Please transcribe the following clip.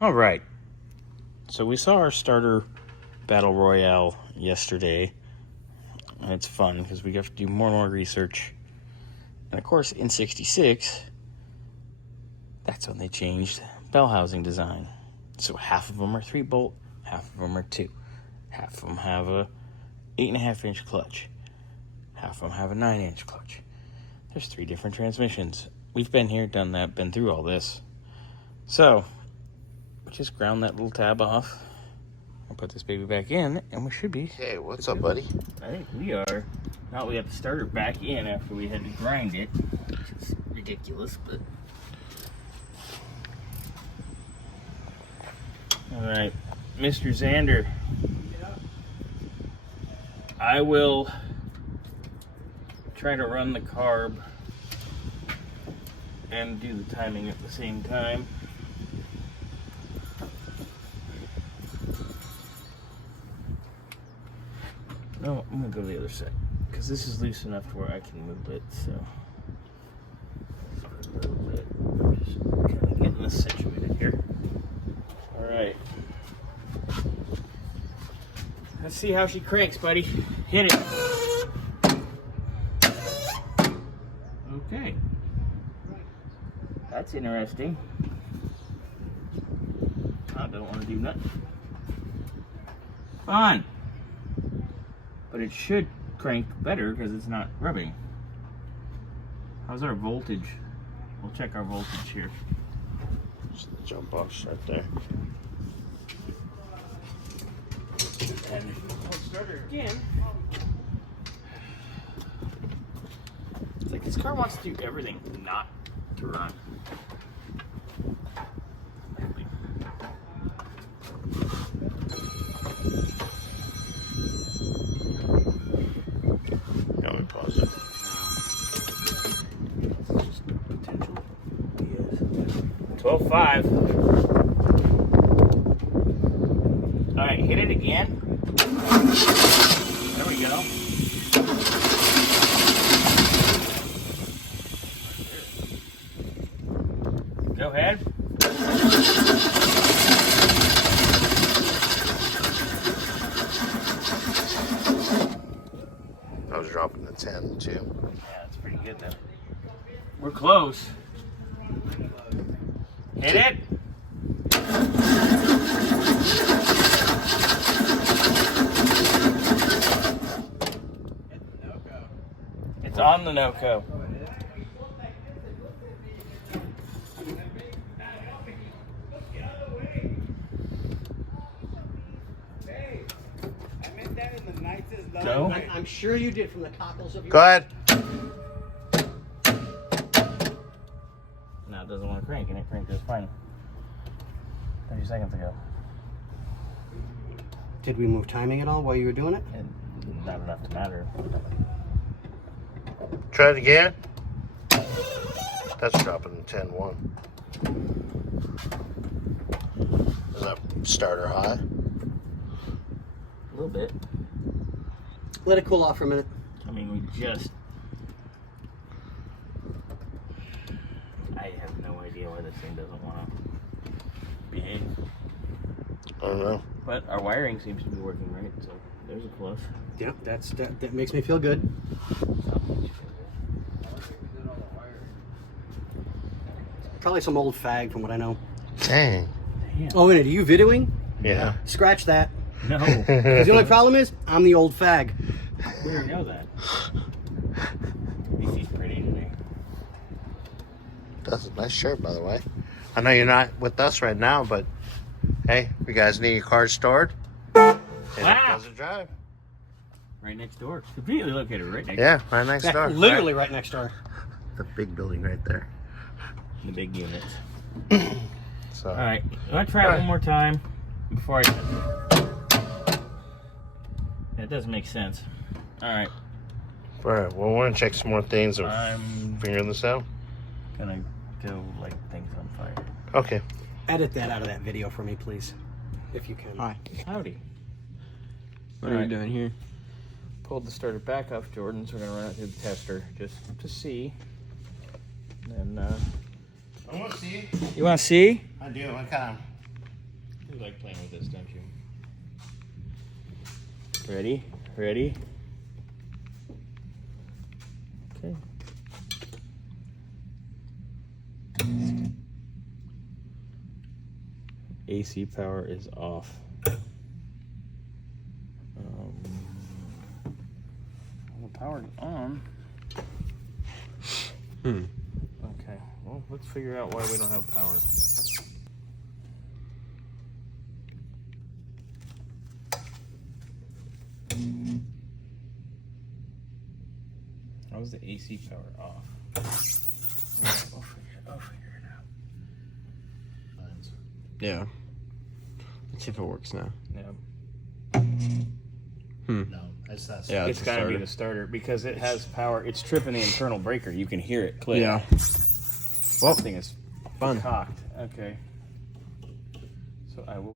All right, so we saw our starter battle royale yesterday, and it's fun because we have to do more and more research. And of course, in 66, that's when they changed bell housing design. So half of them are 3-bolt, half of them are 2. Half of them have a 8.5-inch clutch. Half of them have a 9-inch clutch. There's 3 different transmissions. We've been here, done that, been through all this. So just ground that little tab off and put this baby back in, and we should be. Hey, what's up, buddy? I think we are. Now we have the starter back in after we had to grind it, which is ridiculous, but. All right, Mr. Xander. I will try to run the carb and do the timing at the same time. No, I'm gonna go to the other side because this is loose enough to where I can move it. So just a little bit, just kind of getting this situated here. All right, let's see how she cranks, buddy. Hit it. Okay, that's interesting. I don't want to do nothing. Fine. But it should crank better because it's not rubbing. How's our voltage? We'll check our voltage here. Just the jump offs right there. And I'll start her again. It's like this car wants to do everything not to run. Let me pause it. Just potential BS. 12.5. All right, hit it again. There we go. Go ahead. I was dropping the 10 too. Yeah, that's pretty good then. We're close. Hit it. It's on the no-co. No? I'm sure you did from the cockles of your... Go ahead. Now it doesn't want to crank, and it cranked just fine 30 seconds ago. Did we move timing at all while you were doing it? And not enough to matter. Try it again. That's dropping the 10-1. Is that starter high? A little bit. Let it cool off for a minute. I mean, we just... I have no idea why this thing doesn't want to behave. I don't know. But our wiring seems to be working right, so there's a plus. Yeah, that makes me feel good. Probably some old fag from what I know. Dang. Damn. Oh, wait, are you videoing? Yeah. Scratch that. No. 'Cause the only problem is, I'm the old fag. We already know that. At least he's pretty today. That's a nice shirt, by the way. I know you're not with us right now, but hey, you guys need your car stored? Hit up Desert Drive. Right next door. Completely located right next Yeah, right next Yeah, door. literally right next door. The big building right there. The big units. So. All right. I'm going to try it one more time before I... That doesn't make sense. All right. All right, well, we're going to check some more things and I'm figure this out. going to go light things on fire. Okay. Edit that out of that video for me, please. If you can. Hi. Howdy. What are you doing here? Pulled the starter back off Jordan's. We're going to run it through the tester just to see. And I want to see. you want to see? I do. I kind You like playing with this, don't you? Ready? Ready? Okay. AC power is off. The power's on. Okay, well, let's figure out why we don't have power. How's the AC power off? We'll figure it out. Yeah. Let's see if it works now. Yeah. No, it's that. Yeah, It's gotta be the starter because it has power. It's tripping the internal breaker. You can hear it click. Yeah. Well, thing is Fun. cocked. Okay. So I will.